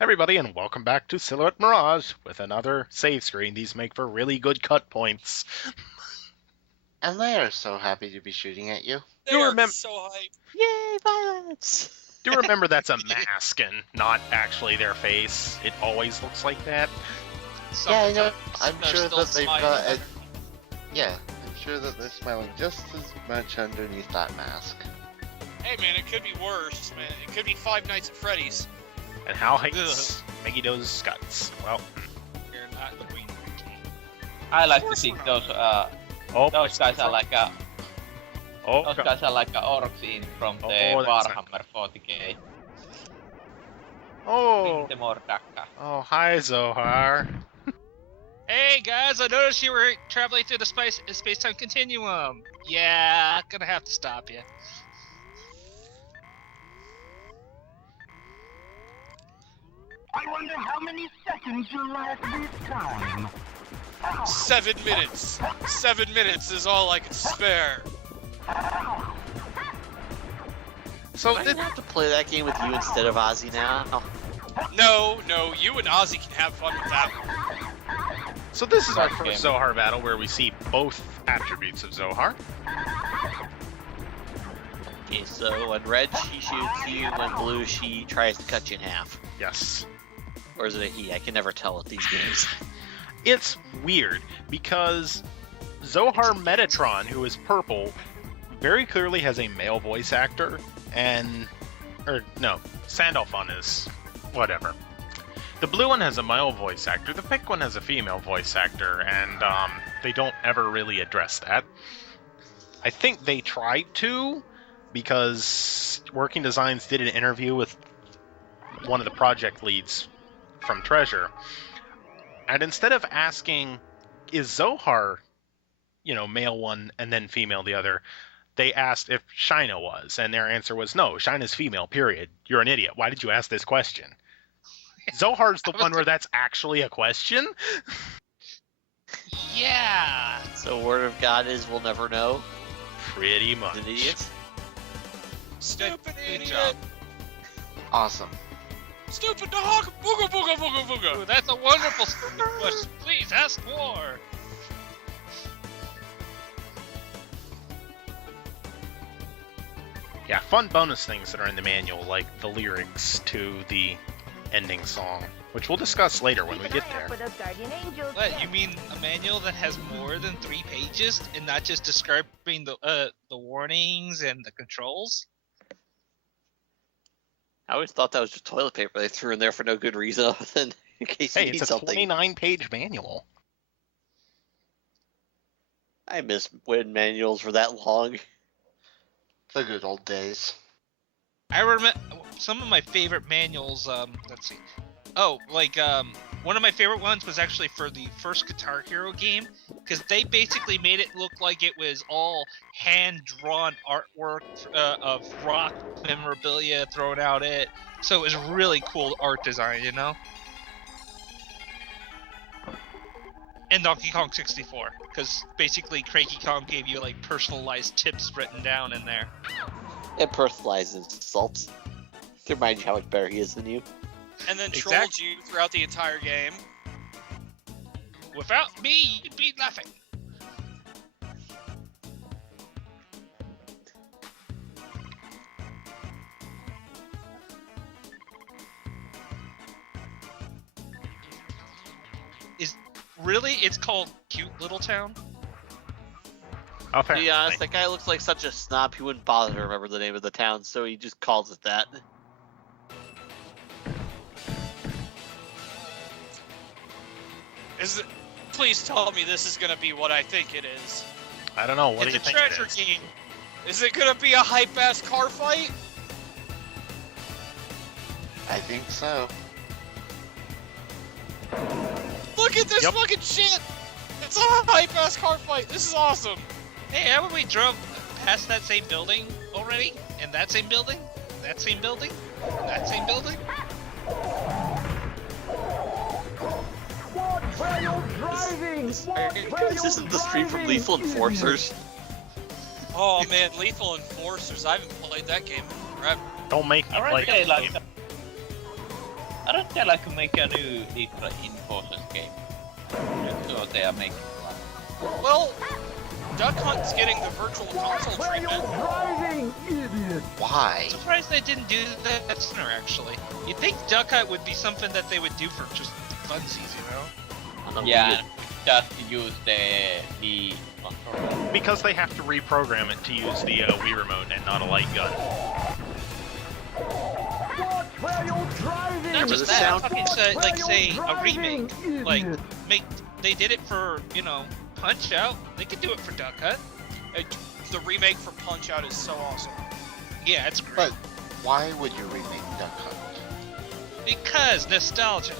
Everybody, and welcome back to Silhouette Mirage with another save screen. These make for really good cut points. And they are so happy to be shooting at you. They Do are remem- so hype. Yay, violence! Do remember that's a mask and not actually their face. It always looks like that. Yeah, I know. Sometimes I'm they're sure still that they've got smiling. it. Yeah, I'm sure that they're smiling just as much underneath that mask. Hey man, it could be worse, man. It could be Five Nights at Freddy's. And Hal hates Megiddo's guts. Well, You're not the queen. I like Of to course think we're not. those guys are like orcs in from the Oh, that's Warhammer 40k. Oh, The Mordaka. oh, hi Zohar. Hey guys, I noticed you were traveling through the space-time continuum. Yeah, gonna have to stop you. I wonder how many seconds you'll last this time. 7 minutes. 7 minutes is all I can spare. So I have to play that game with you instead of Ozzy now. No, you and Ozzy can have fun with that one. So this is our Okay. first Zohar battle where we see both attributes of Zohar. Okay, so when red she shoots you, when blue she tries to cut you in half. Yes. Or is it a he? I can never tell with these games. It's weird because Zohar Metatron, who is purple, very clearly has a male voice actor, Sandalphon is whatever. The blue one has a male voice actor, the pink one has a female voice actor, and they don't ever really address that. I think they tried to, because Working Designs did an interview with one of the project leads from Treasure, and instead of asking, is Zohar, male one and then female the other, they asked if Shina was, and their answer was no, Shina's female, period. You're an idiot. Why did you ask this question? Zohar's the one where that's actually a question? Yeah. So word of God is we'll never know. Pretty much. An idiot. Stupid Good idiot. job. Awesome. Stupid dog! Booga booga booga booga! Ooh, that's a wonderful stupid question. Please ask more. Yeah, fun bonus things that are in the manual, like the lyrics to the ending song, which we'll discuss later when we get there. What, you mean a manual that has more than 3 pages and not just describing the warnings and the controls? I always thought that was just toilet paper they threw in there for no good reason other than in case you Hey, need it's a something. 29-page manual. I miss when manuals were that long. The good old days. I remember some of my favorite manuals. Let's see. Oh, one of my favorite ones was actually for the first Guitar Hero game, because they basically made it look like it was all hand-drawn artwork of rock memorabilia thrown out it. So it was really cool art design, And Donkey Kong 64, because basically Cranky Kong gave you personalized tips written down in there. It personalizes insults. To remind you how much better he is than you. And then Exact- trolled you throughout the entire game. Without me, you'd be nothing. Really? It's called Cute Little Town? To Apparently. be honest, that guy looks like such a snob he wouldn't bother to remember the name of the town, so he just calls it that. Please tell me this is gonna be what I think it is. I don't know. What do It's you a think treasure it is? game. Is it gonna be a hype-ass car fight? I think so. Look at this Yep. fucking shit! It's a hype-ass car fight! This is awesome! Hey, haven't we drove past that same building already? And that same building? That same building? That same building? This isn't the street from Lethal Enforcers. Oh man, Lethal Enforcers, I haven't played that game in forever. Don't make me I play say it. like I don't they like to make a new Nitra in Forces game? So they are making one. Well, Duck Hunt's getting the virtual console treatment. Why? I'm surprised they didn't do that sooner, actually. You'd think Duck Hunt would be something that they would do for just funsies, you know? Yeah, just use the Wii controller. Because they have to reprogram it to use the Wii remote and not a light gun. Not just the that, sound- fucking say a remake. Like, they did it for, you know, Punch Out. They could do it for Duck Hunt. The remake for Punch Out is so awesome. Yeah, it's great. But why would you remake Duck Hunt? Because nostalgia.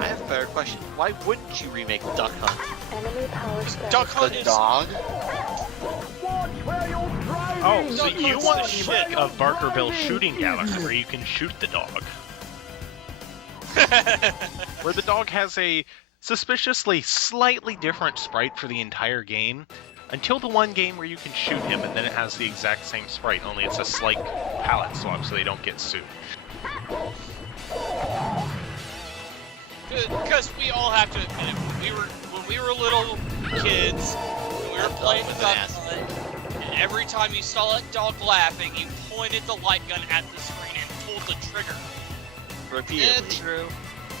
I have a better question. Why wouldn't you remake Duck Hunt? Enemy power strike. Duck Hunt The is dog? Oh, so Duck you Hunt's want the a shit. remake of Barkerville Shooting Gallery where you can shoot the dog. Where the dog has a suspiciously slightly different sprite for the entire game, until the one game where you can shoot him and then it has the exact same sprite, only it's a slight palette swap so they don't get sued. Because we all have to admit it. When we were little kids, when we were playing with Duck an ass. Hunt, and every time you saw that dog laughing, you pointed the light gun at the screen and pulled the trigger. Yeah, Repeatedly. true.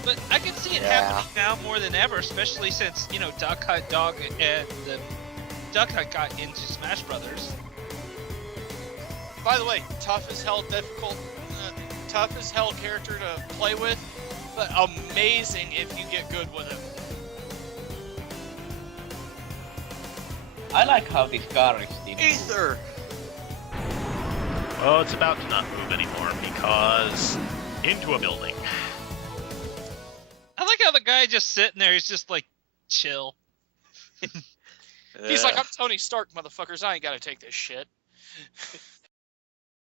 But I can see it Yeah. happening now more than ever, especially since, you know, Duck Hunt Dog and the Duck Hunt got into Smash Brothers. By the way, tough as hell character to play with, but amazing if you get good with him. I like how this car is still Ether! Oh, it's about to not move anymore because into a building. I like how the guy just sitting there, he's just like, chill. He's like, I'm Tony Stark, motherfuckers. I ain't gotta take this shit.